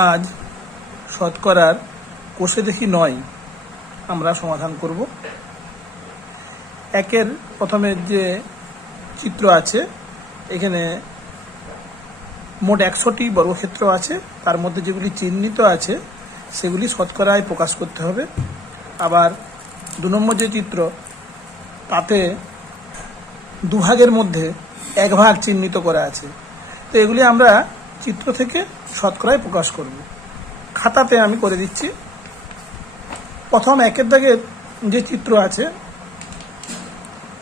আজ শতকরার কোষে দেখি নয় আমরা সমাধান করব। একের প্রথমে যে চিত্র আছে, এখানে মোট 100টি বর্গক্ষেত্র আছে, তার মধ্যে যেগুলি চিহ্নিত আছে সেগুলি শতকরায় প্রকাশ করতে হবে। আবার 2 নম্বর যে চিত্র, তাতে দুভাগের মধ্যে 1 ভাগ চিহ্নিত করা আছে, তো এগুলি আমরা চিত্র থেকে শতকরায় প্রকাশ করব। খাতাতে আমি করে দিচ্ছি। প্রথম 1 দাগের যে চিত্র আছে,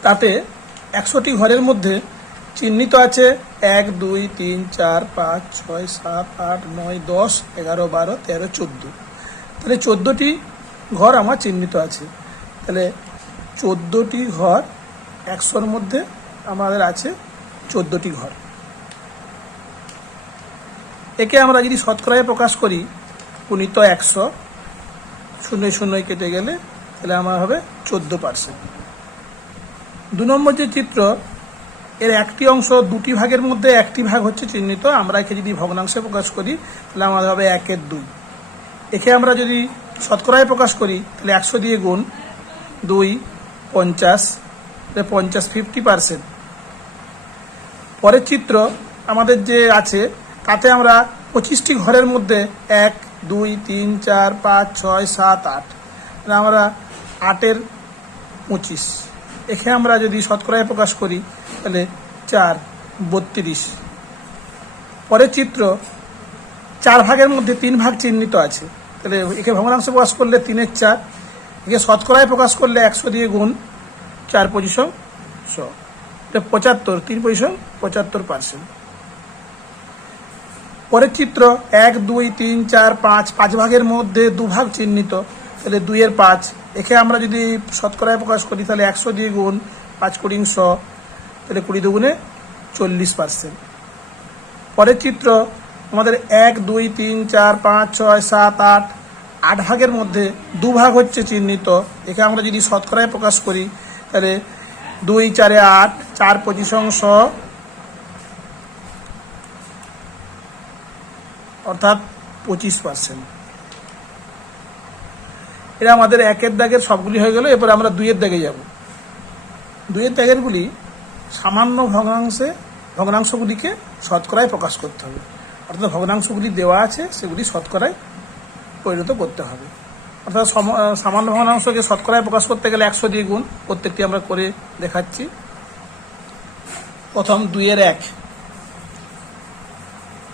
তাতে 100টি ঘরের মধ্যে চিহ্নিত আছে 1 2 3 4 5 6 7 8 9 10 11 12 13 14। তাহলে 14টি ঘর আমার চিহ্নিত আছে। তাহলে 14টি ঘর 100-র মধ্যে আমাদের আছে 14টি ঘর। একে আমরা যদি শতকরায় প্রকাশ করি, গুণিত 100, 0 0 কেটে গেলে তাহলে আমার হবে 14%। 2 নম্বর যে চিত্র, এর একটি অংশ 2টি ভাগের মধ্যে 1টি ভাগ হচ্ছে চিহ্নিত। আমরা একে যদি ভগ্নাংশে প্রকাশ করি তাহলে আমাদের হবে 1/2। একে আমরা যদি শতকরায় প্রকাশ করি তাহলে 100 দিয়ে গুণ, 2 50, 50 পরের চিত্র আমাদের যে আছে, তাতে আমরা 25টি ঘরের মধ্যে 1 2 3 4 5 6 7 8, আমরা 8-এর 25। একে আমরা যদি শতকরায় প্রকাশ করি তাহলে 4 32। পরের চিত্র, 4 ভাগের মধ্যে 3 ভাগ চিহ্নিত আছে, তাহলে একে ভগ্নাংশে প্রকাশ করলে 3/4। একে শতকরায় প্রকাশ করলে 100 দিয়ে গুণ, 4 25 100, 75, 3 25 75%। পরের চিত্র, 1 2 3 4 5, 5 ভাগের মধ্যে 2 ভাগ চিহ্নিত, তাহলে 2/5। একে আমরা যদি শতকরায় প্রকাশ করি তাহলে 100 দিয়ে গুণ, 5 20 100, তাহলে 20 দুগুণে 40%। পরের চিত্র আমাদের 1 2 3 4 5 6 7 8, 8 ভাগের মধ্যে 2 ভাগ হচ্ছে চিহ্নিত। একে আমরা যদি শতকরায় প্রকাশ করি তাহলে 2 4 8, 4 25 100, অর্থাৎ 25%। এটা আমাদের 1-এর দাগের সবগুলি হয়ে গেল। এরপর আমরা 2-এর দাগে যাব। 2-এর দাগেরগুলি সামান্য ভগ্নাংশগুলিকে শতকরায় প্রকাশ করতে হবে, অর্থাৎ ভগ্নাংশগুলি দেওয়া আছে সেগুলি শতকরায় পরিণত করতে হবে। অর্থাৎ সামান্য ভগ্নাংশকে শতকরায় প্রকাশ করতে গেলে 100 দিয়ে গুণ। প্রত্যেকটি আমরা করে দেখাচ্ছি। প্রথম 2-এর 1,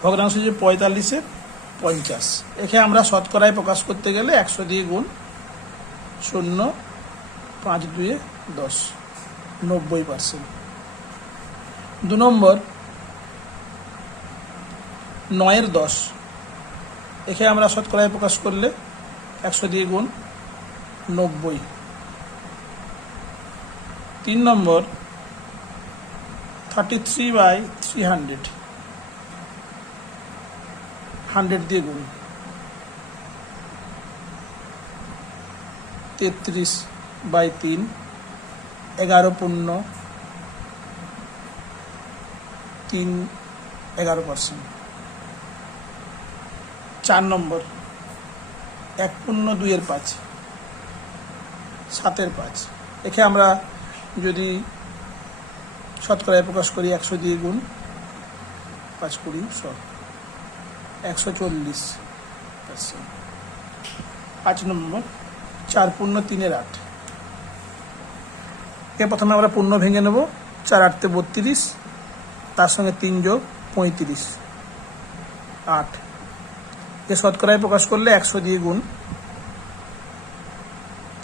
ভগ্নাংশ যে 45-এর 50। একে আমরা শতকরায় প্রকাশ করতে গেলে 100 দিয়ে গুণ, 0 5 2 10, 90%। 2 নম্বর 9-এর 10, একে আমরা শতকরায় প্রকাশ করলে 100 দিয়ে গুণ, 90। 3 নম্বর 33/300, 100 দিয়ে গুণ, 33/3, 11 পূর্ণ 3, 11%। 4 নম্বর 1 পূর্ণ 2/5, 7/5। একে আমরা যদি শতকরায় প্রকাশ করি 100 দিয়ে গুণ, 5 20 100, 140%। 5 নম্বর 4 পূর্ণ 3/8। একে প্রথমে আমরা পূর্ণ ভেঙে নেব। 4 8 32, তার সঙ্গে 3 যোগ 35, 8। একে শতকরায় প্রকাশ করলে 100 দিয়ে গুণ,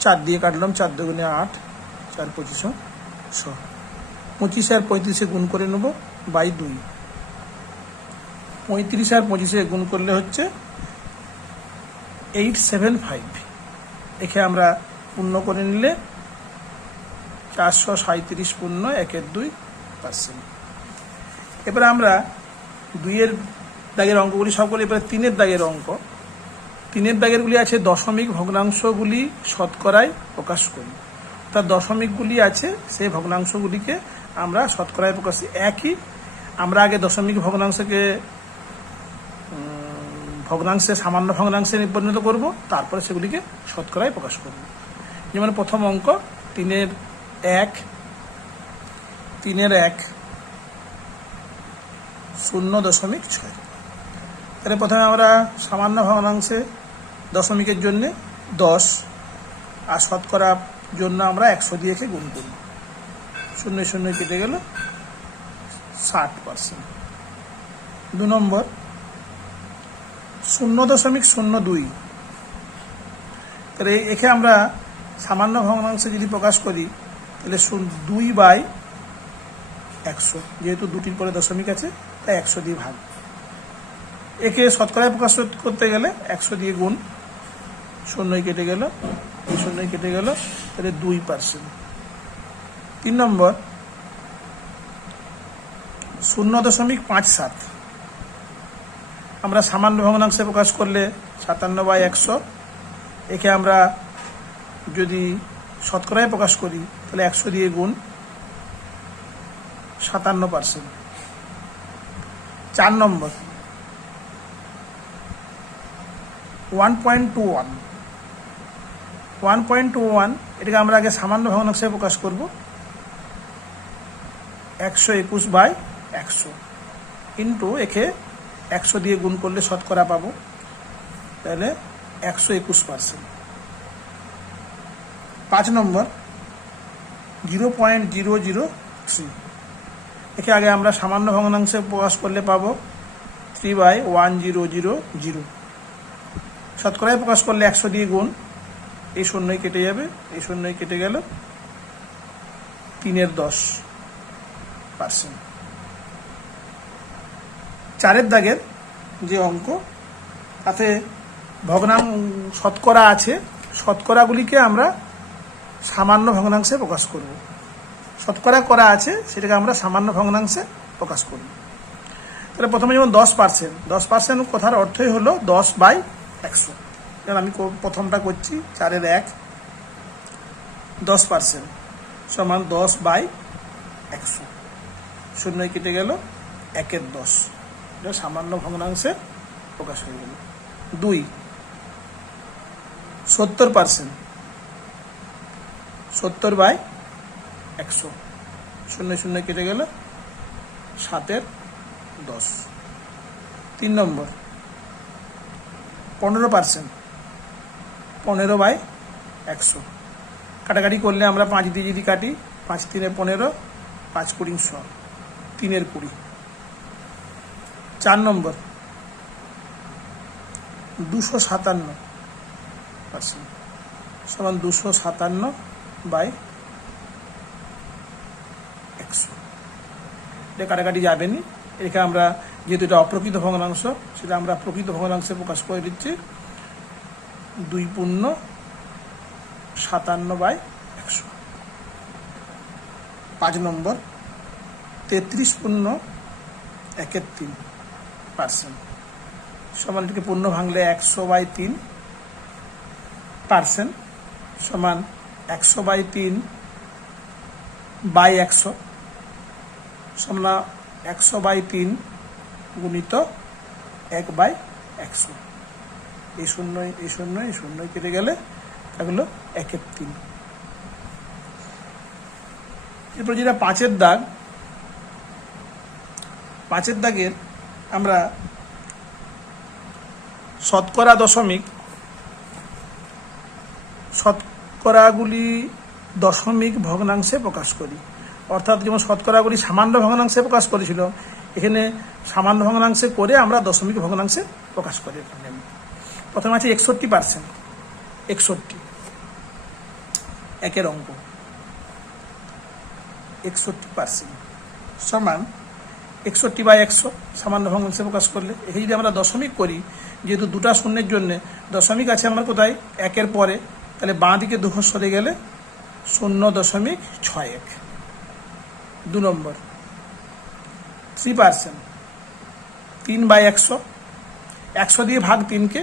4 দিয়ে কাটলাম, 4 দুগুণে 8, 4 25 100। 25 আর 35 গুণ করে নেব বাই 2। 35 আর 25 গুণ করলে হচ্ছে 875। একে আমরা পূর্ণ করে নিলে 437 পূর্ণ 1/2%। এবারে আমরা 2-এর দাগের অঙ্কগুলি সব করি। এবারে 3-এর দাগের অঙ্ক। 3-এর দাগেরগুলি আছে দশমিক ভগ্নাংশগুলি শতকরায় প্রকাশ করি। অর্থাৎ দশমিকগুলি আছে, সেই ভগ্নাংশগুলিকে আমরা শতকরায় প্রকাশী। একই আমরা আগে দশমিক ভগ্নাংশকে ভগ্নাংশে সামান্য ভগ্নাংশে পরিণত করব, তারপরে সেগুলিকে শতকরায় প্রকাশ করব। যেমন প্রথম অঙ্ক 3-এর 1 0.6। তাহলে প্রথমে আমরা সামান্য ভগ্নাংশে দশমিকের জন্য 10 আর শতকরার জন্য আমরা 100 দিয়ে গুণ করি। 0 কেটে গেল 60%। 2 নম্বর 0.02। তাহলে একে আমরা সামান্য ভগ্নাংশে যদি প্রকাশ করি তাহলে 2/100, যেহেতু দুটির পরে দশমিক আছে তাই 100 দিয়ে ভাগ। একে শতকরায় প্রকাশ করতে গেলে 100 দিয়ে গুণ, 0 কেটে গেল, 0 কেটে গেল, তাহলে 2%। 3 নম্বর 0.57। আমরা সামান্য ভগ্নাংশে প্রকাশ করলে 57/100। একে আমরা যদি শতকরায় প্রকাশ করি তাহলে 100 দিয়ে গুণ, 57%। 4 নম্বর 1.21। এটাকে আমরা আগে সামান্য ভগ্নাংশে প্রকাশ করব। 121/100 কিন্তু একে 100 দিয়ে গুণ করলে শতকরা পাবো, তাহলে 121%। 5 নম্বর 0.003। একে আগে আমরা সামান্য ভগ্নাংশে প্রকাশ করলে পাবো 3/1000। শতকরায় প্রকাশ করলে 100 দিয়ে গুণ, এই 0 কেটে যাবে, এই 0 কেটে গেল, 3/10%। 4-এর দাগের যে অঙ্ক, তাতে শতকরা আছে, শতকরাগুলিকে আমরা সামান্য ভগ্নাংশে প্রকাশ করব। শতকরা করা আছে সেটাকে আমরা সামান্য ভগ্নাংশে প্রকাশ করব। তাহলে প্রথমে যেমন 10%, কথার অর্থই হলো 10/100। যেমন আমি প্রথমটা করছি, 4-এর 1 10% সমান 10/100। 0 কেটে গেল, 1-এর 10, এটা সামান্য ভগ্নাংশে প্রকাশ হয়ে গেল। 2 70%, 70/100। 0 কেটে গেল, 7-এর 10। 3 নম্বর 15%, 15/100। কাটাকাটি করলে আমরা 5 দিয়ে যদি কাটি, 5×3 = 15, 5×20 = 3/20। 4 নম্বর 257% সমান 257/100। এটা কাটাকাটি যাবে না। একে আমরা, যেহেতু এটা অপ্রকৃত ভগ্নাংশ, সেটা আমরা প্রকৃত ভগ্নাংশে প্রকাশ করে দিচ্ছি। 2×57/100। 5 নম্বর 33.1/3% সমান, এটাকে পূর্ণ ভাঙলে 100/3% সমান 100/3/100 সমান 100/3 গুণিত 1/100। এই 0 কেটে গেলে থাকলো 1/3। এরপর যেটা 5-এর দাগ, 5-এর দাগের আমরা শতকরা দশমিক, শতকরাগুলি দশমিক ভগ্নাংশে প্রকাশ করি। অর্থাৎ যেমন শতকরাগুলি সামান্য ভগ্নাংশে প্রকাশ করেছিল, এখানে সামান্য ভগ্নাংশে করে আমরা দশমিক ভগ্নাংশে প্রকাশ করি। প্রথমে আছে 61%। 61 1-এর অঙ্ক, 61% সমান 61/100 সামান্য ভগ্নাংশে প্রকাশ করলে। এখানে যদি আমরা দশমিক করি, যেহেতু দুটা শূন্যের জন্য দশমিক আছে আমার কোথায়, 1-এর পরে, তাহলে বাঁ দিকে 2 ঘর সরে গেলে 0.61। 2 নম্বর 3%, 3/100। 100 দিয়ে ভাগ 3কে,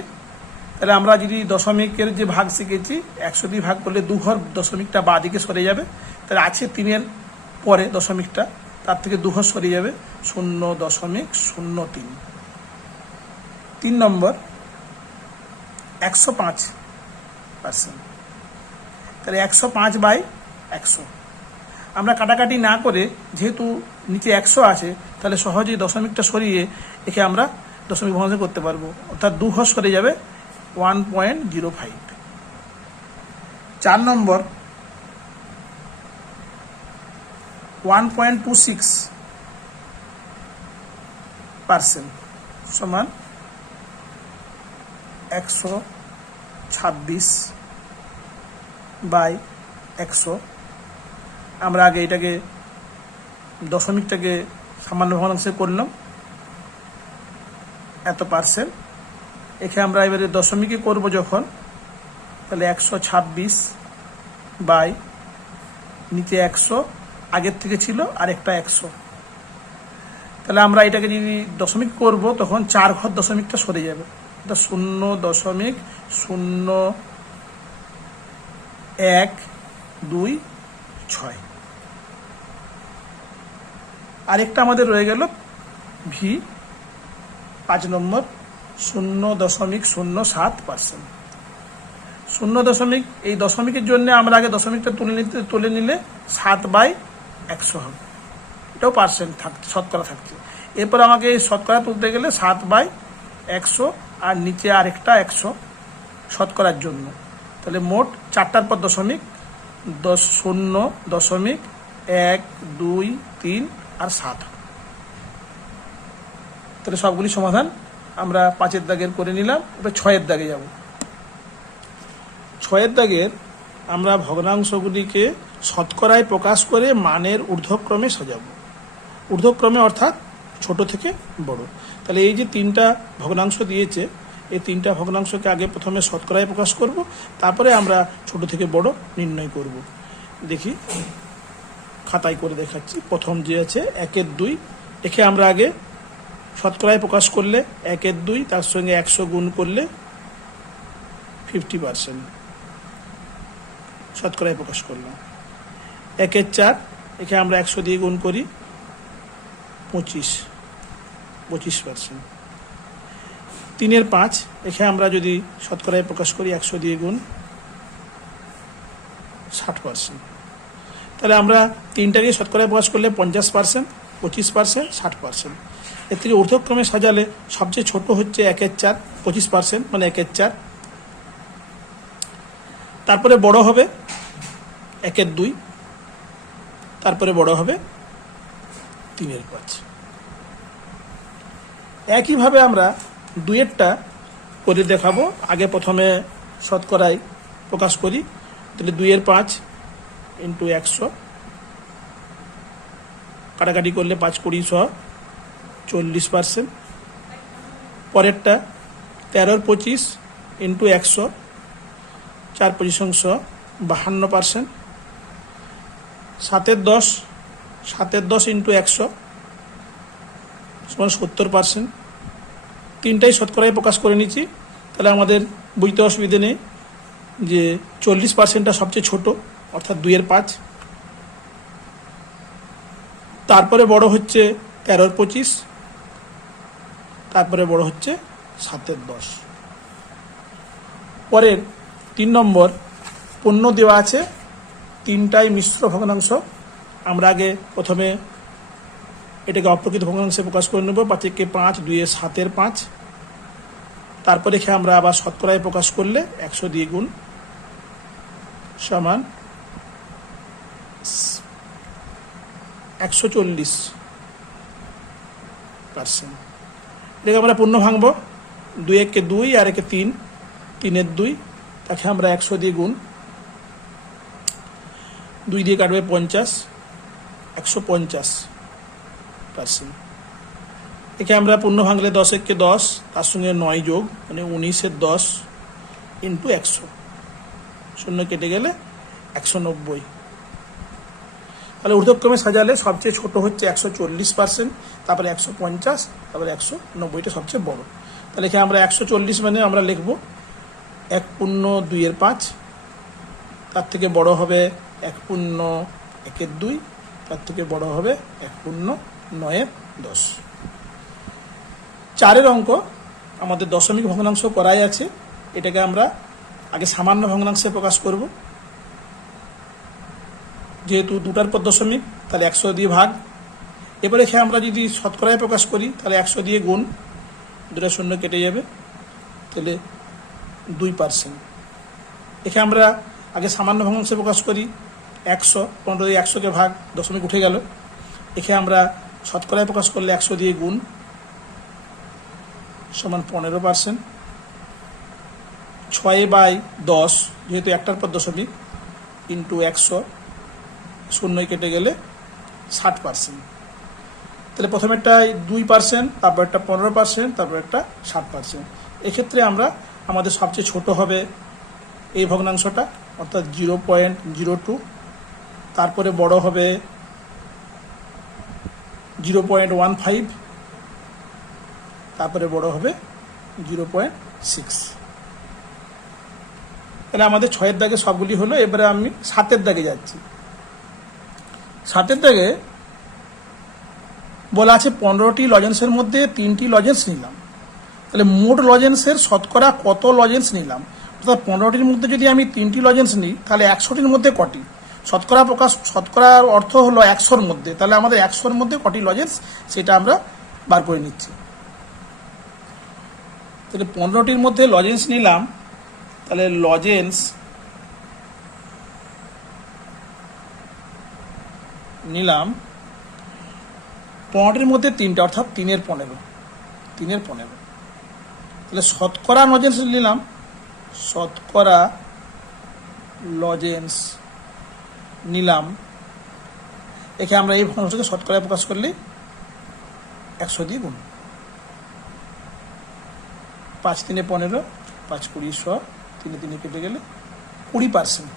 তাহলে আমরা যদি দশমিকের যে ভাগ শিখেছি, 100 দিয়ে ভাগ করলে 2 ঘর দশমিকটা বাঁ দিকে সরে যাবে, তাহলে আছে 3-এর পরে দশমিকটা, তার থেকে 2 ঘর সরে যাবে, 0.03। 3 নম্বর 105%। তাহলে 105/100। আমরা কাটাকাটি না করে, যেহেতু নিচে 100 আছে, তাহলে সহজেই দশমিকটা সরিয়ে একে আমরা দশমিক ভগ্নাংশ করতে পারবো, অর্থাৎ 2 ঘর সরে যাবে 1.05। 4 নম্বর 1.26% সমান 126/100। আমরা আগে এটাকে দশমিকটাকে সামান্য ভগ্নাংশে করলাম, এত পার্সেন্ট। একে আমরা এবারে দশমিকে করব যখন, তাহলে 126 নিচে 100 আগের থেকে ছিল, আর একটা 100। তাহলে আমরা এটাকে যদি দশমিক করব তখন 4 ঘর দশমিকটা সরে যাবে, 0.126। আরেকটা আমাদের রয়ে গেল ভি 5 নম্বর 0.07%। 0 এই দশমিকের জন্য আমরা আগে দশমিকটা তুলে নিলে 7/100 হবে, এটাও পার্সেন্ট থাকছে, শতকরা থাকছে। এরপর আমাকে এই শতকরা তুলতে গেলে 7/100 আর নিচে আরেকটা 100 শতকরার জন্য। তাহলে মোট 4টার পর দশমিক, 0.1 2 3 আর 7। তাহলে সবগুলি সমাধান আমরা 5-এর দাগের করে নিলাম। এবার 6-এর দাগে যাব। 6-এর দাগের আমরা ভগ্নাংশগুলিকে শতকরায় প্রকাশ করে মানের ঊর্ধ্বক্রমে সাজাবো। ঊর্ধ্বক্রমে অর্থাৎ ছোট থেকে বড়। তাহলে এই যে 3টা ভগ্নাংশ দিয়েছে, এই 3টা ভগ্নাংশকে আগে প্রথমে শতকরায় প্রকাশ করব, তারপরে আমরা ছোট থেকে বড় নির্ণয় করব। দেখি, খাতায় করে দেখাচ্ছি। প্রথম যে আছে 1/2, একে আমরা আগে শতকরায় প্রকাশ করলে 1/2 তার সঙ্গে 100 গুণ করলে 50% শতকরায় প্রকাশ করলাম। 1/4, একে আমরা 100 দিয়ে গুণ করি 25%। 3/5, একে আমরা যদি শতকরায় প্রকাশ করি 100 দিয়ে গুণ 60%। তাহলে আমরা 3টাকে শতকরায় প্রকাশ করলে 50%, 25%, 60%। এর থেকে ঊর্ধ্বক্রমে সাজালে সবচেয়ে ছোট হচ্ছে 1/4, 25%, মানে 1/4। তারপরে বড় হবে 1/2, তারপরে বড় হবে 3/5। একইভাবে আমরা 2-এরটা করে দেখাবো। আগে প্রথমে শতকরায় প্রকাশ করি, তাহলে 2/5 × 100, কাটাকাটি করলে 5×20 = 40%। পরেরটা 13/25 × 100, 4×25 = 52%। 7/10 × 100 = 70%। 3টাই শতকরায় প্রকাশ করে নিচ্ছি, তাহলে আমাদের বুঝতে অসুবিধে নেই যে 40%টা সবচেয়ে ছোট, অর্থাৎ 2/5। তারপরে বড় হচ্ছে 13/25, তারপরে বড় হচ্ছে 7/10। পরের 3 নম্বর 15 দেওয়া আছে, 3টাই মিশ্র ভগ্নাংশ। আমরা আগে প্রথমে এটাকে অপ্রকৃত ভগ্নাংশে প্রকাশ করে নেব, 5 × 5, 2 × 7/5। তারপরে এখানে আমরা আবার শতকরায় প্রকাশ করলে 100 দিয়ে গুণ সমান 140%। এটাকে আমরা পূর্ণ ভাঙব, 2 × 1 = 2 আর 1 × 3, 3/2, তাকে আমরা 100 দিয়ে গুণ, 2 দিয়ে কাটবে 50, 150%। একে আমরা পূর্ণ ভাঙলে 10 × 1 = 10, তার সঙ্গে 9 যোগ, মানে 19/10 × 100, 0 কেটে গেলে 190। তাহলে ঊর্ধ্বক্রমে সাজালে সবচেয়ে ছোট হচ্ছে 140%, তারপরে 150, তারপরে 190টা সবচেয়ে বড়। তাহলে এখানে আমরা 140 মানে আমরা লিখব 1/2/5, তার থেকে বড় হবে 1/1/2, তার থেকে বড় হবে 1/9/10। 4-এর অঙ্ক আমাদের দশমিক ভগ্নাংশ করাই আছে, এটাকে আমরা আগে সামান্য ভগ্নাংশে প্রকাশ করব। যেহেতু দুটার পর দশমিক, তাহলে 100 দিয়ে ভাগ। এবারে এখানে আমরা যদি শতকরায় প্রকাশ করি, তাহলে 100 দিয়ে গুণ, দুটা শূন্য কেটে যাবে, তাহলে 2%। এখানে আমরা আগে সামান্য ভগ্নাংশে প্রকাশ করি 100, 15 দিয়ে 100কে ভাগ, দশমিক উঠে গেল। এখানে আমরা শতকরায় প্রকাশ করলে 100 দিয়ে গুণ সমান 15%। 6/10 যেহেতু একটার পর দশমিক ইন্টু 100, শূন্যই কেটে গেলে 60%। তাহলে প্রথমেরটায় 2%, তারপর একটা 15%, তারপর একটা 60%। এক্ষেত্রে আমরা আমাদের সবচেয়ে ছোট হবে এই ভগ্নাংশটা, অর্থাৎ 0.02। তারপরে বড় হবে 0.15, তারপরে বড় হবে 0.6। তাহলে আমাদের 6-এর দাগে সবগুলি হলো। এবারে আমি 7-এর দাগে যাচ্ছি। 7-এর দাগে বলা আছে 15টি লজেন্সের মধ্যে 3টি লজেন্স নিলাম। তাহলে মোট লজেন্সের শতকরা কত লজেন্স নিলাম, অর্থাৎ 15টির মধ্যে যদি আমি 3টি লজেন্স নিই, তাহলে 100টির মধ্যে কটি? শতকরার অর্থ হলো 100-র মধ্যে। তাহলে আমাদের 100-র মধ্যে কটি লজেন্স, সেটা আমরা বার করে নিচ্ছি। তাহলে 15টির মধ্যে লজেন্স নিলাম, তাহলে লজেন্স নিলাম 15টির মধ্যে 3টে, অর্থাৎ 3-এর 15। তাহলে শতকরা লজেন্স নিলাম, শতকরা লজেন্স নিলাম। এখানে আমরা এই ভগ্নাংশকে শতকরায় প্রকাশ করলে 100 দিয়ে গুণ। 5 3 15, 5 20 100, 3 3 কেটে গেলে 20%।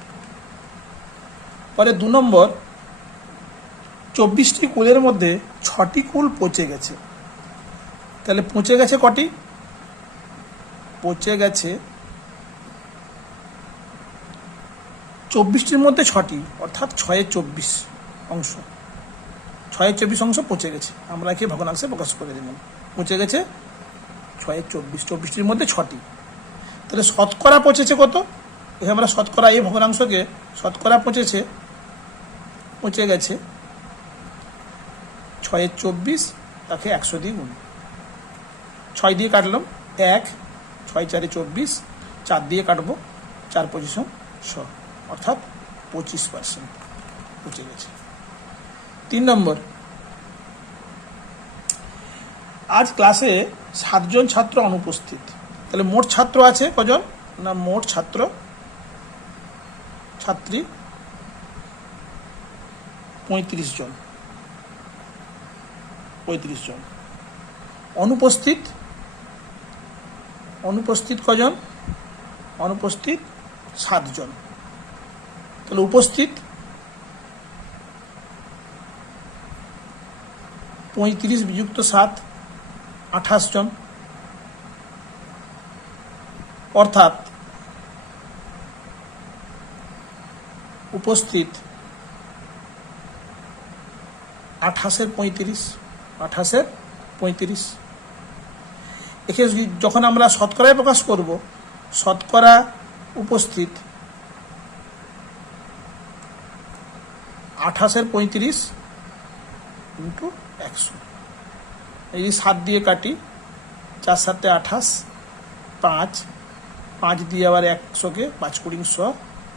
পরে 2 নম্বর, 24টি কুলের মধ্যে 6টি কুল পচে গেছে। তাহলে পচে গেছে কটি? পচে গেছে 24টির মধ্যে 6টি, অর্থাৎ 6/24 অংশ। 6/24 অংশ পচে গেছে। আমরা একে ভগ্নাংশে প্রকাশ করে দিলাম। পচে গেছে 6/24, 24টির মধ্যে 6টি। তাহলে শতকরা পচেছে কত? এখানে আমরা শতকরা এই ভগ্নাংশকে শতকরা পচে গেছে 6/24, তাকে 100 দিয়ে গুণ। 6 দিয়ে কাটলাম 1, 6 4 24, 4 দিয়ে কাটবো 4 25 100, অর্থাৎ 25% পচে গেছে। 3 নম্বর, আজ ক্লাসে 7 জন ছাত্র অনুপস্থিত। তাহলে মোট ছাত্র আছে কজন? না, মোট ছাত্রী 35 জন। অনুপস্থিত কজন? অনুপস্থিত 7 জন। তাহলে উপস্থিত 35 বিযুক্ত 7, 28 জন। অর্থাৎ উপস্থিত 28-এর 35। একে যখন আমরা শতকরায় প্রকাশ করব, শতকরা উপস্থিত 28-এর 35 ইন্টু 100। এই 7 দিয়ে কাটি, 4 7 28, 5 দিয়ে আবার 100কে 5 20 100,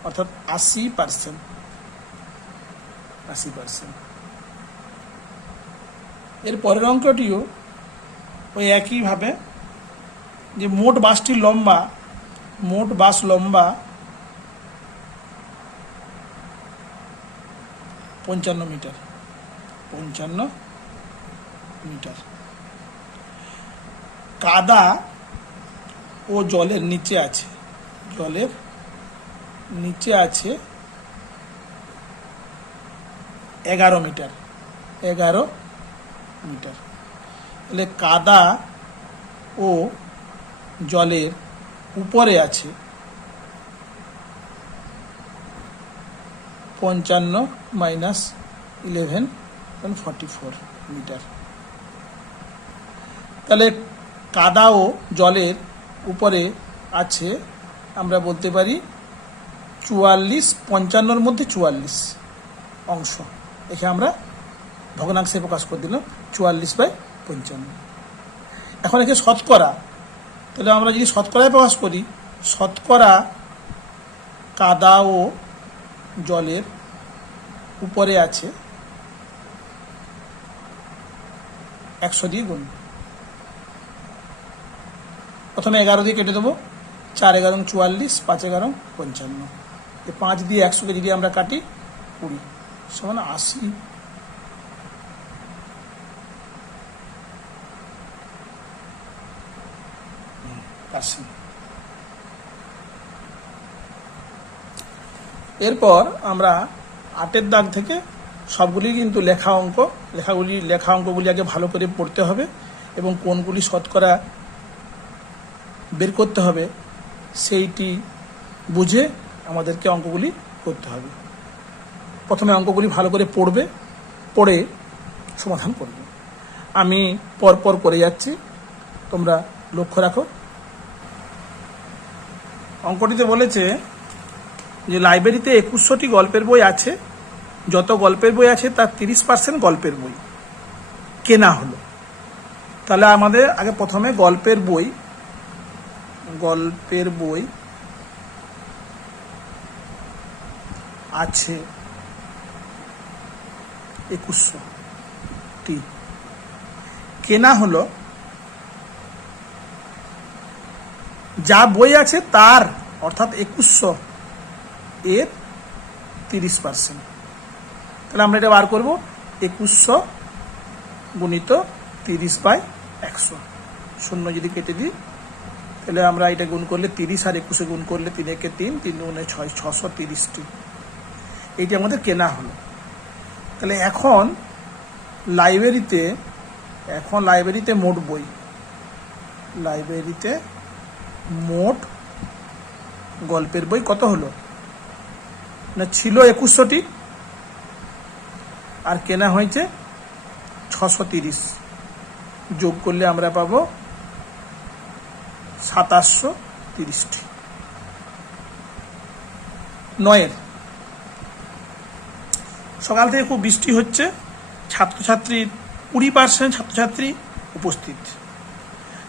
অর্থাৎ 80%। এর পরের অঙ্কটিও ওই একইভাবে, যে মোট বাসটির লম্বা, মোট বাস লম্বা 55 মিটার। কাদা ও জলের নিচে আছে 11 মিটার। তাহলে কাদা ও জলের উপরে আছে 55 মাইনাস 11, 44 মিটার। তাহলে কাদা ও জলের উপরে আছে আমরা বলতে পারি 44, 55-র মধ্যে 44 অংশ। একে আমরা ভগ্নাংশে প্রকাশ করে দিলাম 44/55। এখন একে শতকরা, তাহলে আমরা যদি শতকরায় প্রকাশ করি, শতকরা কাদা ও জলের উপরে আছে 100 দিয়ে গুণ। প্রথমে 11 দিয়ে কেটে দেবো, 4 11 44, 5 11 55। এই 5 দিয়ে 100-কে যদি আমরা কাটি 20 সমান 80। এরপর আমরা 8-এর দাগ থেকে সবগুলি কিন্তু লেখা অঙ্কগুলি আগে ভালো করে পড়তে হবে এবং কোনগুলি শতকরা বের করতে হবে সেইটি বুঝে আমাদেরকে অঙ্কগুলি করতে হবে। প্রথমে অঙ্কগুলি ভালো করে পড়ে সমাধান করবে। আমি পরপর করে যাচ্ছি, তোমরা লক্ষ্য রাখো। অঙ্কটিতে বলেছে যে লাইব্রেরিতে 2100টি গল্পের বই আছে, যত গল্পের বই আছে তার 30% গল্পের বই কেনা হলো। তাহলে আমাদের আগে প্রথমে গল্পের বই আছে 2100টি, কেনা হলো যা বই আছে তার, অর্থাৎ 2100 এর 30%। তাহলে আমরা এটা বার করবো, 2100 গুণিত 30/100। 0 যদি কেটে দিই তাহলে আমরা এটা গুণ করলে 30 আর 21 গুণ করলে 3 একে 3, 3 গুণে 6, 630টি। এইটি আমাদের কেনা হলো। তাহলে এখন লাইব্রেরিতে মোট বই, লাইব্রেরিতে মোট গল্পের বই কত হলো না, ছিল 2100টি আর কেনা হয়েছে 630। যোগ করলে আমরা পাবো 2730টি। 9-এর সকাল থেকে খুব বৃষ্টি হচ্ছে, ছাত্রছাত্রীর 20% ছাত্রছাত্রী উপস্থিত।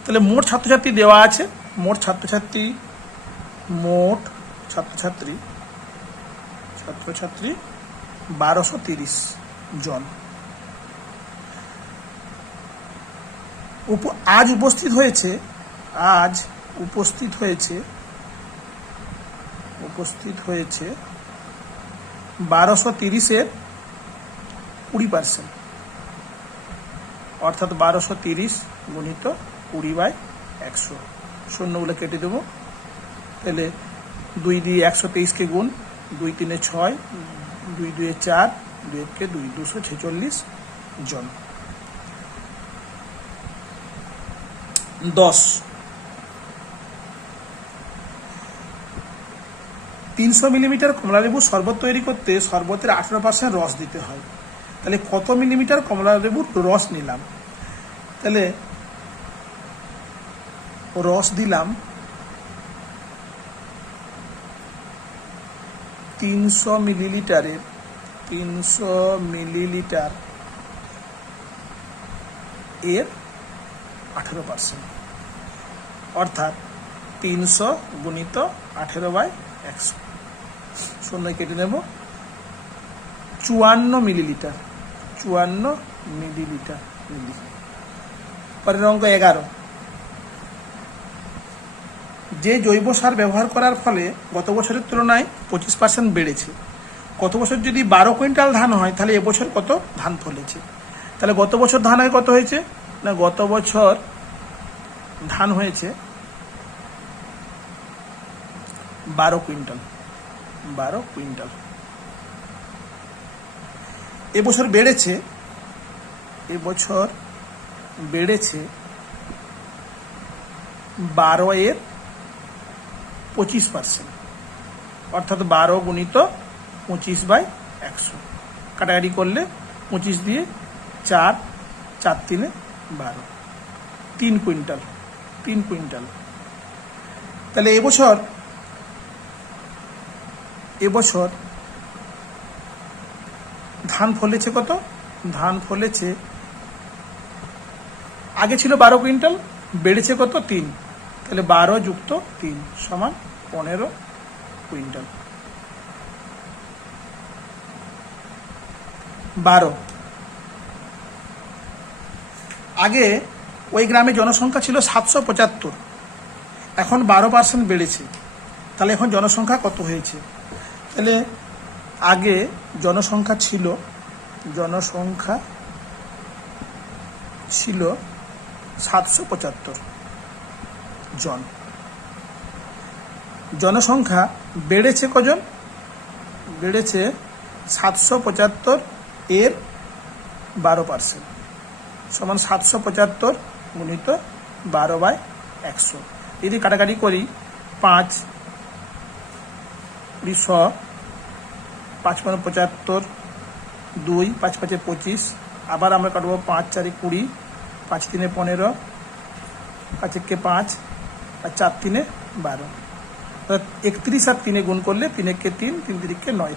তাহলে মোট ছাত্রছাত্রী দেওয়া আছে, মোট ছাত্রছাত্রী 1230 জন। আজ উপস্থিত হয়েছে 1230-এর 20%, অর্থাৎ 1230 গুণিত 20/100। 0গুলো কেটে দেবো, তাহলে 2 দিয়ে 123-কে গুণ, 2 3 6, 2 2 4, 2 1 2, 246 জন। 10 300 মিলিমিটার কমলালেবুর শরবত তৈরি করতে শরবতের 18% রস দিতে হয়। তাহলে কত মিলিমিটার কমলালেবুর রস নিলাম? তাহলে রস দিলাম 300 মিলিলিটার এর 18%, অর্থাৎ 300 গুণিত 18/100। 0 কেটে নেব, 54 মিলিলিটার। পরের অঙ্ক 11। যে জৈব সার ব্যবহার করার ফলে গত বছরের তুলনায় 25% বেড়েছে, গত বছর যদি 12 কুইন্টাল ধান হয় তাহলে এবছর কত ধান ফলেছে? তাহলে গত বছর ধান কত হয়েছে না, গত বছর ধান হয়েছে 12 কুইন্টাল। এবছর বেড়েছে 12-এর 25%, অর্থাৎ 12 গুণিত 25/100। কাটাকাটি করলে 25 দিয়ে 4, 4 3 12, 3 কুইন্টাল। তাহলে এবছর ধান ফলেছে কত? ধান ফলেছে, আগে ছিল 12 কুইন্টাল, বেড়েছে কত? 3। তাহলে 12 যুক্ত 3 সমান 15 কুইন্টাল। 12, আগে ওই গ্রামে জনসংখ্যা ছিল 775, এখন 12% বেড়েছে, তাহলে এখন জনসংখ্যা কত হয়েছে? তাহলে আগে জনসংখ্যা ছিল 775 জন। জনসংখ্যা বেড়েছে কজন? বেড়েছে 775 এর 12% সমান 775 গুণিত 12/100। যদি কাটাকাটি করি 5 100, 5 5 75, 2 5 5 25, আবার আমরা কাটবো 5 4 20, 5 3 15, 5 1 5, আর 4 3 12, অর্থাৎ 31 আর 3 গুণ করলে 3 1 3, 3 3 9,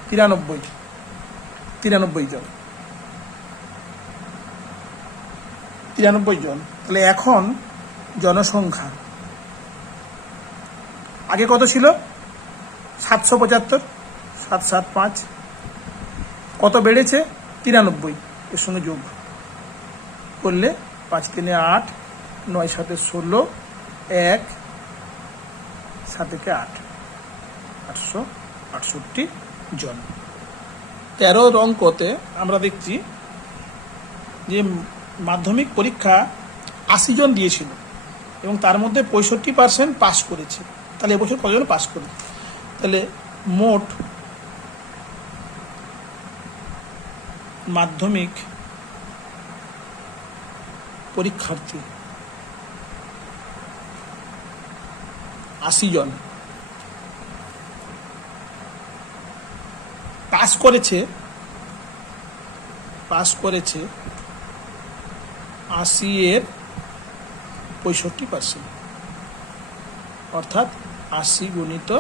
93 জন। 93 জন। তাহলে এখন জনসংখ্যা আগে কত ছিল? 775, 7 7 5, কত বেড়েছে? 93, এর সঙ্গে যোগ করলে 5 3 8, 9 7 16, 1 7 8, 868 জন। 13 অঙ্কতে আমরা দেখছি যে মাধ্যমিক পরীক্ষা 80 জন দিয়েছিল এবং তার মধ্যে 65% পাস করেছে। তাহলে এবছর কতজন পাস করেছে? তাহলে মোট মাধ্যমিক পরীক্ষার্থী 80 জন, পাস করেছে 80 এর 65%, অর্থাৎ 80 গুণিত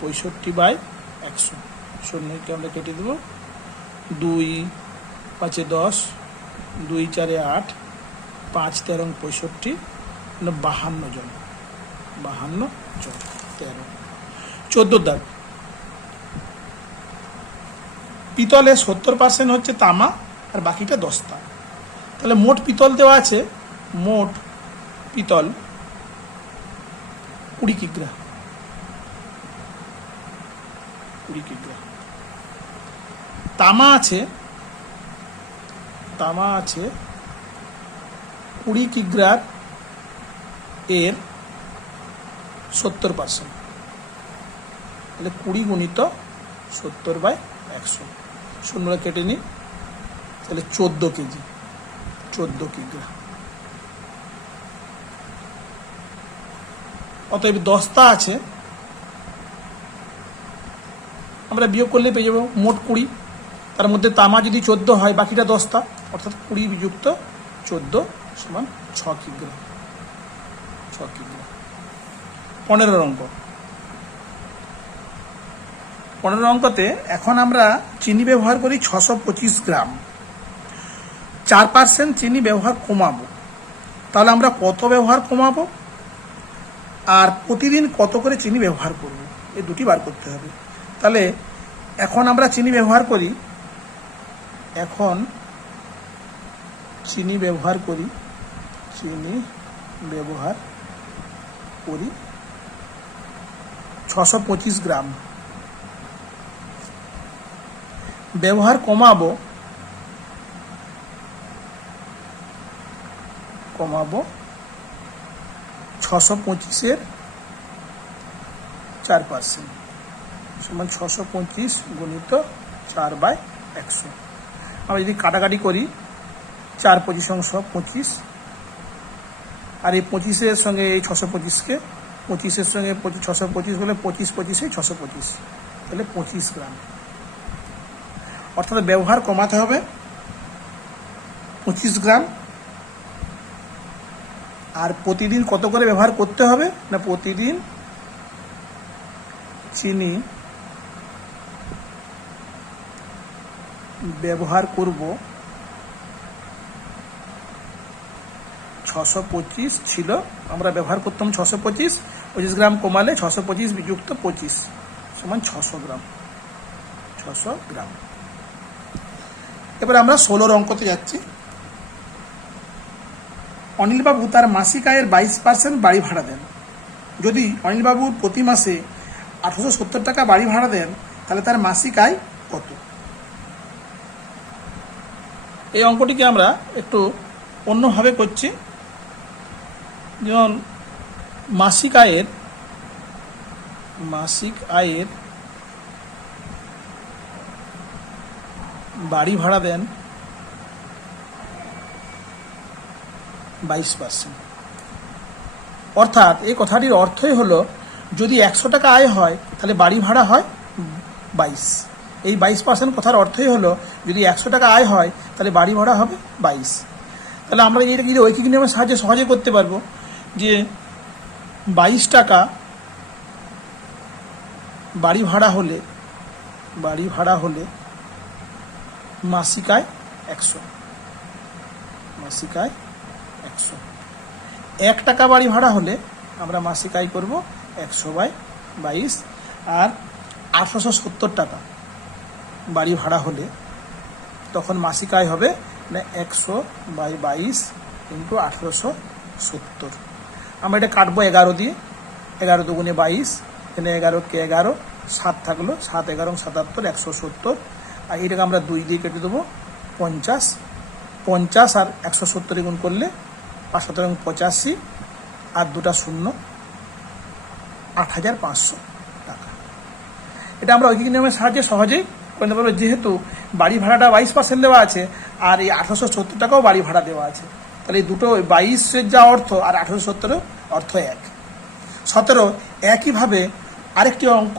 65/100। শূন্যকে আমরা কেটে দেব। 2 5 10, 2 4 8, 5 13 65, 52 জন। 52 জন। 13। 14 দাগ, পিতলে 70% হচ্ছে তামা আর বাকিটা দস্তা। তাহলে মোট পিতল দেওয়া আছে, মোট পিতল 20 কিগ্রা। 20 কিগ্রা। তামা আছে 20 কিগ্রার এর 70%, তাহলে 20 গুণিত 70/100। শূন্যটা কেটে নিই, তাহলে 14 কেজি, 14 কিগ্রা। অতএব দস্তা আছে, আমরা বিয়োগ করলে পেয়ে যাবো মোট 20, তার মধ্যে তামা যদি 14 হয়, বাকিটা দস্তা, অর্থাৎ 20 বিযুক্ত 14 সমান 6 কিগ্রা। 6 কিগ্রা। 15 অঙ্ক। 15 অঙ্কতে এখন আমরা চিনি ব্যবহার করি 625 গ্রাম। 4% চিনি ব্যবহার কমাবো, তাহলে আমরা কত ব্যবহার কমাবো আর প্রতিদিন কত করে চিনি ব্যবহার করব, এই দুটি বার করতে হবে। তাহলে এখন আমরা চিনি ব্যবহার করি, চিনি ব্যবহার করি 625 গ্রাম। ব্যবহার কমাবো 625-এর 4%, সমান 625 গুণিত 4/100। আমরা যদি কাটাকাটি করি, 4 25 25, আর এই 25-এর সঙ্গে এই 625-কে, 25-এর সঙ্গে 625 হলে 25 25-এ 625, তাহলে 25 গ্রাম। অর্থাৎ ব্যবহার কমাতে হবে 25 গ্রাম, আর প্রতিদিন কত করে ব্যবহার করতে হবে না, প্রতিদিন চিনি ব্যবহার করব 625 ছিল, আমরা ব্যবহার করতাম 625, 25 গ্রাম কমালে 625 যুক্ত 25 সমান 600 গ্রাম। 600 গ্রাম। এবার আমরা 16 অঙ্কতে যাচ্ছি। অনিলবাবু তার মাসিক আয়ের 22% বাড়ি ভাড়া দেন। যদি অনিলবাবুর প্রতি মাসে 870 টাকা বাড়ি ভাড়া দেন, তাহলে তার মাসিক আয় কত? এই অঙ্কটিকে আমরা একটু অন্যভাবে করছি। যেমন মাসিক আয়ের বাড়ি ভাড়া দেন 22%। অর্থাৎ এই কথাটির অর্থই হলো, যদি 100 টাকা আয় হয় তাহলে বাড়ি ভাড়া হয় 22। এই 22% কথার অর্থই হলো, যদি 100 টাকা আয় হয় তাহলে বাড়ি ভাড়া হবে 22। তাহলে আমরা এটাকে যদি ঐকিক নিয়মের সাহায্যে সহজে করতে পারবো যে 22 টাকা বাড়ি ভাড়া হলে মাসিক আয় 100। মাসিক আয় 100। 1 টাকা বাড়ি ভাড়া হলে আমরা মাসিক আয় করব 100/22। আর 870 টাকা বাড়ি ভাড়া হলে তখন মাসিক আয় হবে 100/22 ইন্টু 870। আমরা এটা কাটবো 11 দিয়ে। 11 দুগুণে 22, এখানে 11 কে 11, 7 থাকলো, 7 11 77, 170। আর এটাকে আমরা 2 দিয়ে কেটে দেবো 50। 50 আর 170 গুণ করলে 5 7 85, আর 2টা 0, 8500 টাকা। এটা আমরা ঐকিক নিয়মের সাহায্যে সহজেই করতে পারবো, যেহেতু বাড়ি ভাড়াটা 22% দেওয়া আছে আর এই 870 টাকাও বাড়ি ভাড়া দেওয়া আছে। তাহলে এই দুটো 22-এর যা অর্থ আর 870-এর অর্থ এক। 17 একইভাবে আরেকটি অঙ্ক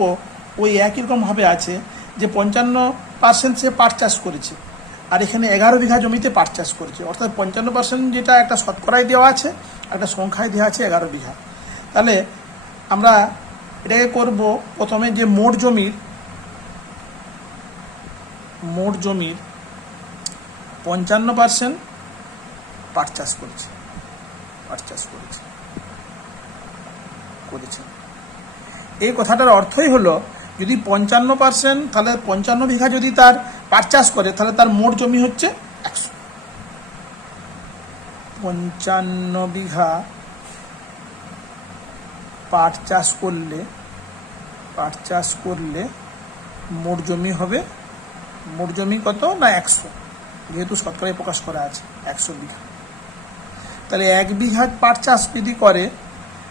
ওই একই রকমভাবে আছে যে 55% সে পাট চাষ করেছে, আর এখানে 11 বিঘা জমিতে পাট চাষ করেছে। অর্থাৎ 55% যেটা একটা শতকরায় দেওয়া আছে, একটা সংখ্যায় দেওয়া আছে 11 বিঘা। তাহলে আমরা এটাকে করব প্রথমে যে মোট জমির 55% পাট চাষ করেছে। এই কথাটার অর্থই হলো, যদি 55%, তাহলে 55 বিঘা যদি তার পাট চাষ করে, তাহলে তার মোট জমি হচ্ছে 100। 55 বিঘা পাট চাষ করলে মোট জমি হবে, মোট জমি কত না 100, যেহেতু শতকরায় প্রকাশ করা আছে 100 বিঘা। তাহলে 1 বিঘা পাট চাষ যদি করে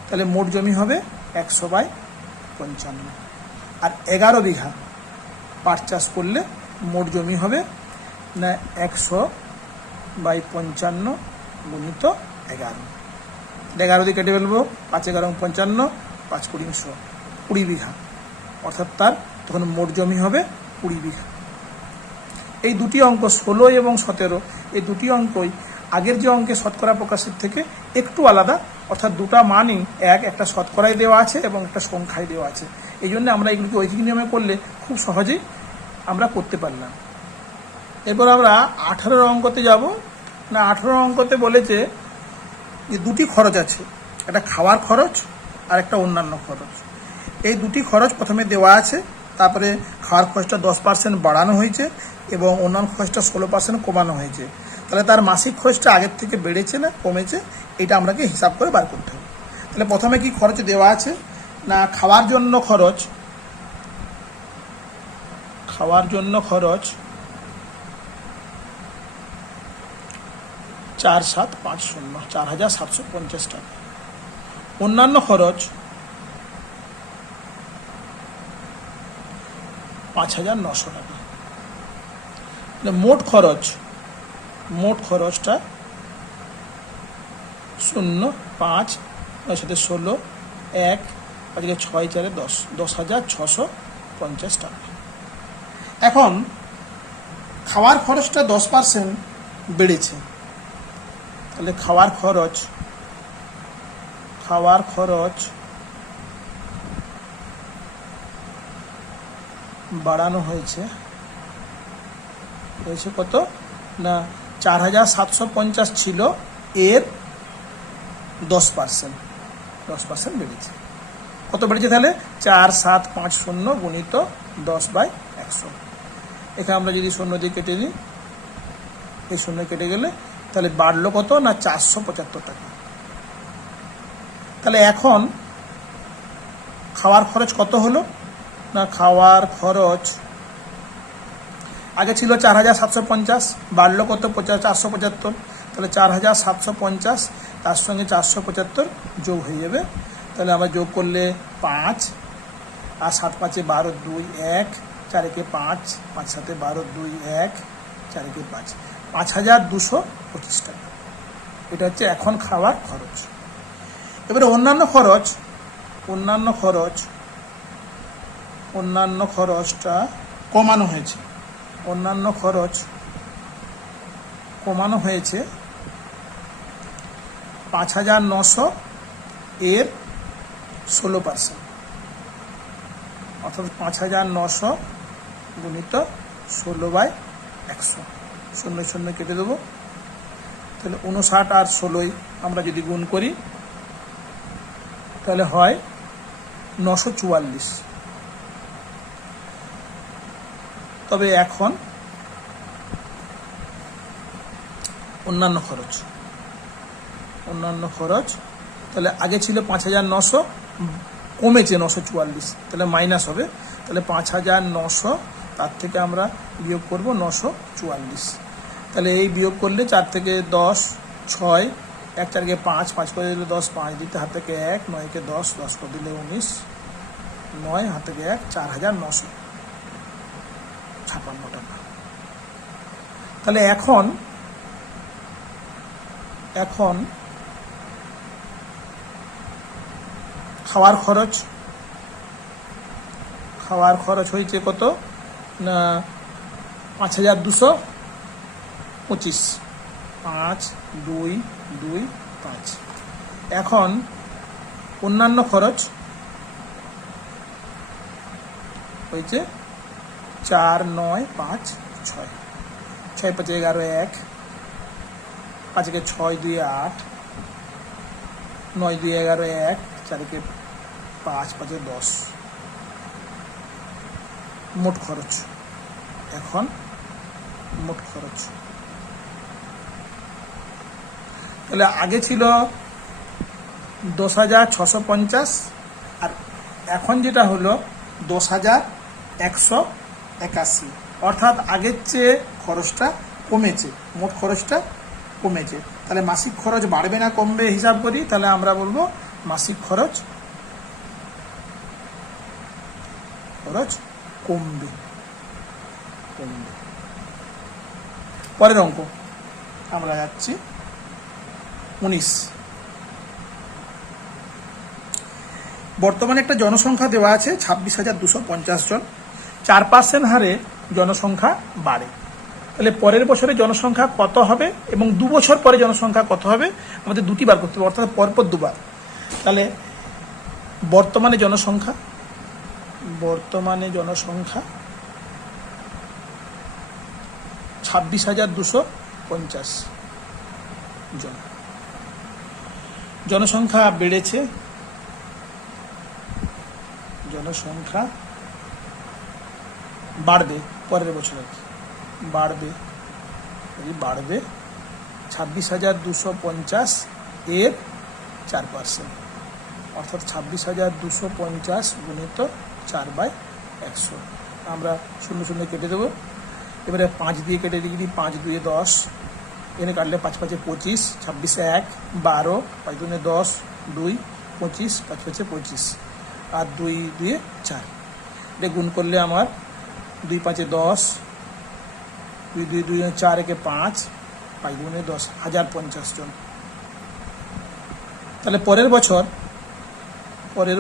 তাহলে মোট জমি হবে 100/55। আর 11 বিঘা পাট চাষ করলে মোট জমি হবে না 100/55 গুণিত 11। 11 দিয়ে কেটে ফেলবো, 5 11 55, 5 20 100, 20 বিঘা। অর্থাৎ তার তখন মোট জমি হবে 20 বিঘা। এই দুটি অঙ্ক 16 এবং 17, এই দুটি অঙ্কই আগের যে অঙ্কে শতকরা প্রকাশের থেকে একটু আলাদা। অর্থাৎ দুটা মানই একটা শতকরায় দেওয়া আছে এবং একটা সংখ্যায় দেওয়া আছে। এই জন্য আমরা এগুলোকে ঐকিক নিয়মে করলে খুব সহজেই আমরা করতে পারলাম। এরপর আমরা 18 অঙ্কতে যাব। না, 18 অঙ্কতে বলেছে যে দুটি খরচ আছে, একটা খাওয়ার খরচ আর একটা অন্যান্য খরচ। এই দুটি খরচ প্রথমে দেওয়া আছে, তারপরে খাওয়ার খরচটা 10% বাড়ানো হয়েছে এবং অন্যান্য খরচটা 16% কমানো হয়েছে। তাহলে তার মাসিক খরচটা আগের থেকে বেড়েছে না কমেছে, এটা আমাকে হিসাব করে বার করতে হবে। তাহলে প্রথমে কি খরচ দেওয়া আছে না, খাওয়ার জন্য খরচ 4750, 4750 টাকা। অন্যান্য খরচ 5900 টাকা। মোট খরচটা 0 5 সাথে 16 1 আজকে 6 4 10, 10,650 টাকা। এখন খাওয়ার খরচটা 10% বেড়েছে, তাহলে খাওয়ার খরচ বাড়ানো হয়েছে কত না 4750 ছিল, এর 10% বেড়েছে। কত বেড়েছে তাহলে? 4750 গুণিত 10/100। এখানে আমরা যদি শূন্য দিয়ে কেটে নিই, এই শূন্য কেটে গেলে তাহলে বাড়লো কত না 475 টাকা। তাহলে এখন খাওয়ার খরচ কত হলো না? খাওয়ার খরচ আগে ছিল 4750, বাড়লো কত 475, তাহলে 4750 তার সঙ্গে 475 যোগ হয়ে যাবে। তাহলে আমরা যোগ করলে 5 আর 7 5 12 2 1, 4 1 5, 5 7 12 2 1, 4 1 5, 5225 টাকা। এটা হচ্ছে এখন খাওয়ার খরচ। এবারে অন্যান্য খরচটা কমানো হয়েছে। অন্যান্য খরচ কমানো হয়েছে 5900, এর 16%, অর্থাৎ 5900 গুণিত 16/100। 0 কেটে দেবো, তাহলে 59 আর 16 আমরা যদি গুণ করি তাহলে হয় 944। তবে এখন অন্যান্য খরচ তাহলে আগে ছিল 5900, কমেছে 944, তাহলে মাইনাস হবে। তাহলে 5900 তার থেকে আমরা বিয়োগ করব 944। তাহলে এই বিয়োগ করলে 4 থেকে 10 6, 1 4 5, 5 করে দিলে 10, 5 দিতে হাত থেকে 1, 9 কে 10, 10 করে দিলে 19, 9 হাত থেকে 1, 4956 টাকা। তাহলে এখন খাওয়ার খরচ হয়েছে কত না 5225, 5 2 2 5। এখন অন্যান্য খরচ হয়েছে 4 9 5 6, 6 5 11 1, 5 के 6 2 8, 9 2 11 1, 4 के 5 5 10। মোট খরচ এখন তাহলে আগে ছিল 10,650, আর এখন যেটা হলো 10,181, অর্থাৎ আগের চেয়ে খরচটা কমেছে, মোট খরচটা কমেছে। তাহলে মাসিক খরচ বাড়বে না কমবে হিসাব করি, তাহলে আমরা বলবো মাসিক খরচ কমবে। পরের অঙ্ক আমরা যাচ্ছি 19। বর্তমানে একটা জনসংখ্যা দেওয়া আছে 26,250 জন, 4% হারে জনসংখ্যা বাড়ে। তাহলে পরের বছরে জনসংখ্যা কত হবে এবং 2 বছর পরে জনসংখ্যা কত হবে আমাদের দুটি বার করতে হবে, অর্থাৎ পরপর দুবার। তাহলে বর্তমানে জনসংখ্যা 26,250 জন। জনসংখ্যা বেড়েছে, জনসংখ্যা বাড়বে পরের বছর, বাড়বে 26,250 এর 4%, অর্থাৎ 26,250 গুণিত 4/100। আমরা 0 কেটে দেবো। এবারে 5 দিয়ে কেটে দিই, 5 2 10, এখানে কাটলে 5 5 25, 26 1 12, 5 2 10, 2 25, 5 5 25, আর 2 2 4। এটা গুণ করলে আমার 2 5 10, 2 2 2 4 1 5, 5 2 10, 1050 জন। তাহলে পরের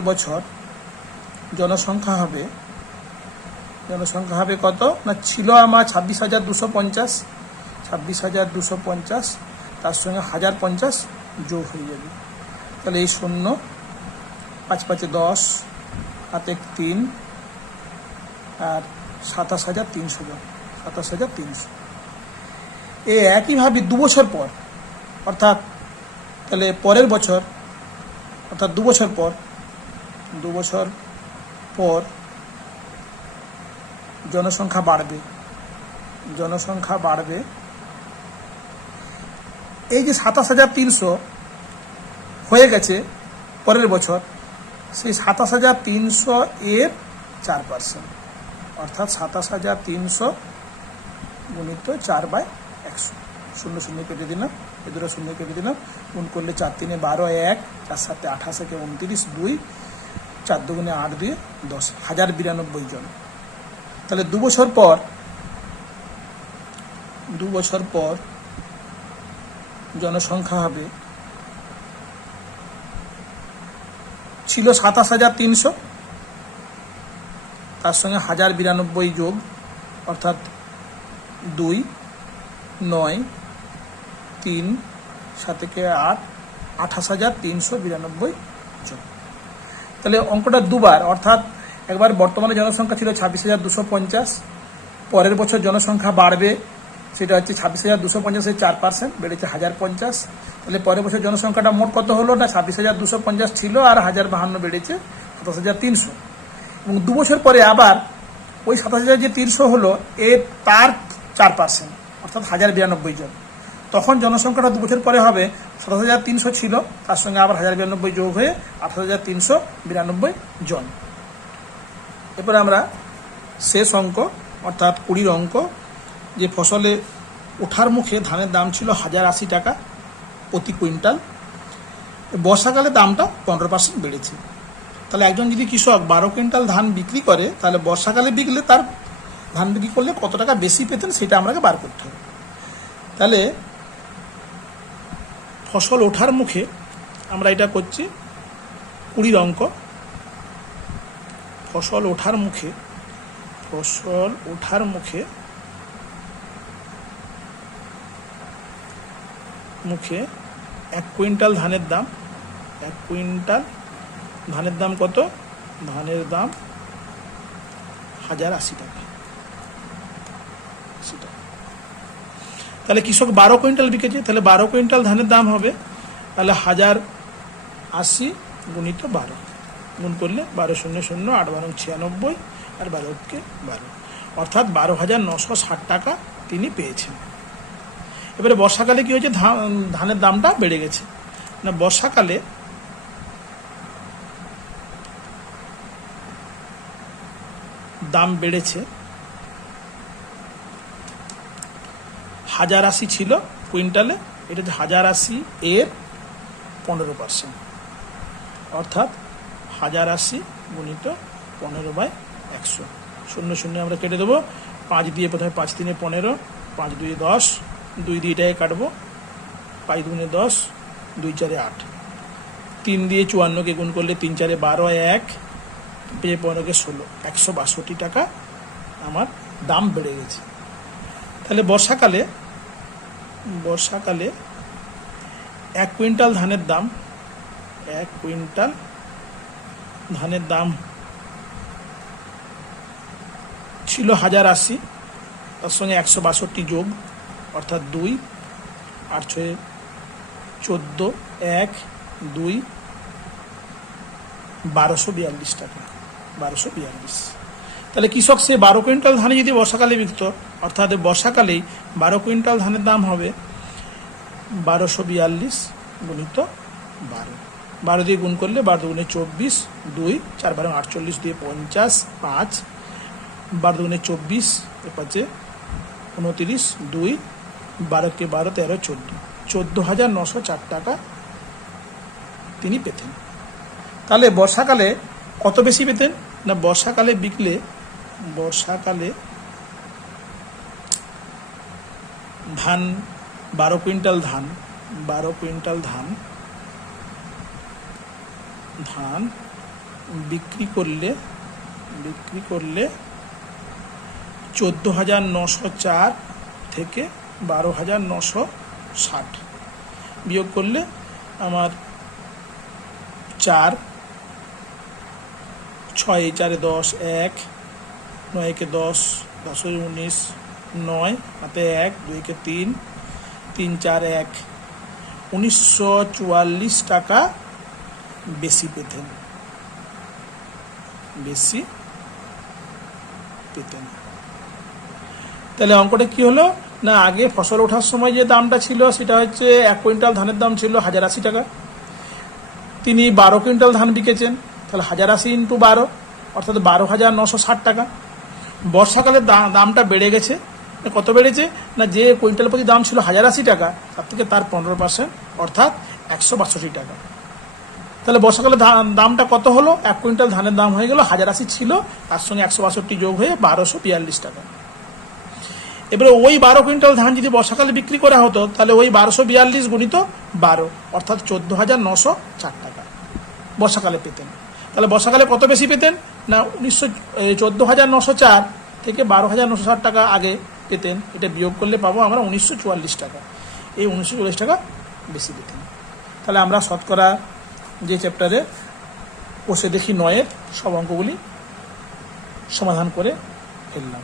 বছর জনসংখ্যা হবে কত না? ছিল আমার 26,250, তার সঙ্গে 1050 যোগ হয়ে যাবে। তাহলে এই 0, 5 5 10, হাতে 3, আর 27,300 জন, 27,300। একইভাবে 2 বছর পর, অর্থাৎ তাহলে পরের বছর, অর্থাৎ 2 বছর পর, 2 বছর পর জনসংখ্যা বাড়বে, জনসংখ্যা বাড়বে। এই যে 27,300 হয়ে গেছে পরের বছর, সেই 27,300 এর 4%, অর্থাৎ 27,300 গুণিত 4/100। 0 0 কেটে দিলাম, এ দুটো 0 কেটে দিলাম, গুণ করলে 4 3 12, 1 4 7 28, 29, 2 4 2 8 2 10, 1092 জন। তাহলে 2 বছর পর, 2 বছর পর জনসংখ্যা হবে, ছিল 27,300, তার সঙ্গে 1092 যোগ, অর্থাৎ 2 9 3 7 8, 28,392 জন। তাহলে অঙ্কটা দুবার, অর্থাৎ একবার বর্তমানে জনসংখ্যা ছিল 26,250, পরের বছর জনসংখ্যা বাড়বে, সেটা হচ্ছে 26,250-এর 4% বেড়েছে 1050। তাহলে পরের বছর জনসংখ্যাটা মোট কত হলো না, 26,250 ছিল আর 1052 বেড়েছে 27,300। এবং 2 বছর পরে আবার ওই 27,300 হলো তার 4%, অর্থাৎ 1092 জন। তখন জনসংখ্যাটা 2 বছর পরে হবে 27,300 ছিল, তার সঙ্গে আবার 1092 যোগ হয়ে 28,392 জন। এরপরে আমরা শেষ অঙ্ক, অর্থাৎ 20 অঙ্ক, যে ফসলে ওঠার মুখে ধানের দাম ছিল 1080 টাকা প্রতি কুইন্টাল, বর্ষাকালে দামটা 15% বেড়েছে। তাহলে একজন যদি কৃষক 12 কুইন্টাল ধান বিক্রি করে, তাহলে বর্ষাকালে বিকলে তার ধান বিক্রি করলে কত টাকা বেশি পেতেন সেটা আমাকে বার করতে হবে। তাহলে ফসল ওঠার মুখে আমরা এটা করছি 20 অঙ্ক। ফসল ওঠার মুখে, ফসল ওঠার মুখে মুখে 1 কুইন্টাল ধানের দাম, 1 কুইন্টাল ধানের দাম কত, ধানের দাম 1080 টাকা। তাহলে কৃষক 12 কুইন্টাল বিকেছে, তাহলে 12 কুইন্টাল ধানের দাম হবে, তাহলে 1080 গুণিত 12, গুণ করলে 12 0 0 8 12 96 আর 12 কে 12, অর্থাৎ 12,960 টাকা তিনি পেয়েছেন। এবারে বর্ষাকালে কি হয়েছে, ধানের দামটা বেড়ে গেছে না, বর্ষাকালে দাম বেড়েছে, 1080 ছিল কুইন্টালে, এটা হচ্ছে 1080 এর 15%, অর্থাৎ 1080 গুণিত 15/100। 0 0 আমরা কেটে দেবো, 5 দিয়ে প্রথমে 5 3 15, 5 2 10, 2 দিয়ে এটাকে কাটবো, 5 2 10, 2 4 8, 3 দিয়ে 54কে গুণ করলে 3 4 12, 1 15কে 16, 162 টাকা আমার দাম বেড়ে গেছে। তাহলে বর্ষাকালে 1 কুইন্টাল ধানের দাম, 1 কুইন্টাল ধানের দাম ছিল 1080, তার সঙ্গে 162 যোগ, অর্থাৎ 2 8 6 14, 1 2 1242 টাকা, 1242। তাহলে কৃষক সে 12 কুইন্টাল ধানে যদি বর্ষাকালে বিকত, অর্থাৎ বর্ষাকালেই 12 কুইন্টাল ধানের দাম হবে 1242 গুণিত 12, 12 দিয়ে গুণ করলে 12 দুগুণে 24, 2 4 12 48 দিয়ে 50, 5 12 দুগুণে 24, এ পাচ্ছে 29, 2 12 কে 12 13 14, 14,904 টাকা তিনি পেতেন। তাহলে বর্ষাকালে কত বেশি পেতেন না, বর্ষাকালে বিকলে, বর্ষাকালে ধান 12 কুইন্টাল ধান, 12 কুইন্টাল ধান বিক্রি করলে 14,904 থেকে 12,960 বিয়োগ করলে আমার 4 6 4 10 1 9 কে 10, 10 19, 9 হাতে 1, 2 কে 3, 3 4 1, 1944 টাকা বেশি পেতেন। তাহলে অঙ্কটা কি হলো না, আগে ফসল ওঠার সময় যে দামটা ছিল সেটা হচ্ছে 1 কুইন্টাল ধানের দাম ছিল 1080 টাকা। তিনি 12 কুইন্টাল ধান বিকেছেন, তাহলে 1080 ইন্টু 12 অর্থাৎ 12,960 টাকা। বর্ষাকালে দামটা বেড়ে গেছে। কত বেড়েছে না, যে কুইন্টাল প্রতি দাম ছিল 1080 টাকা তার থেকে তার 15% অর্থাৎ 162 টাকা। তাহলে বর্ষাকালে দামটা কত হলো, 1 কুইন্টাল ধানের দাম হয়ে গেল 1080 ছিল, তার সঙ্গে 162 যোগ হয়ে 1242 টাকা। এবারে ওই 12 কুইন্টাল ধান যদি বর্ষাকালে বিক্রি করা হতো তাহলে ওই 1242 গুণিত 12 অর্থাৎ 14,904 টাকা বর্ষাকালে পেতেন। তাহলে বর্ষাকালে কত বেশি পেতেন না, 14,904 থেকে 12,960 টাকা আগে পেতেন, এটা বিয়োগ করলে পাবো আমরা 1944 টাকা। এই 1944 টাকা বেশি পেতেন। তাহলে আমরা শতকরা যে চ্যাপ্টারে বসে দেখি 9-এর সব অঙ্কগুলি সমাধান করে ফেললাম।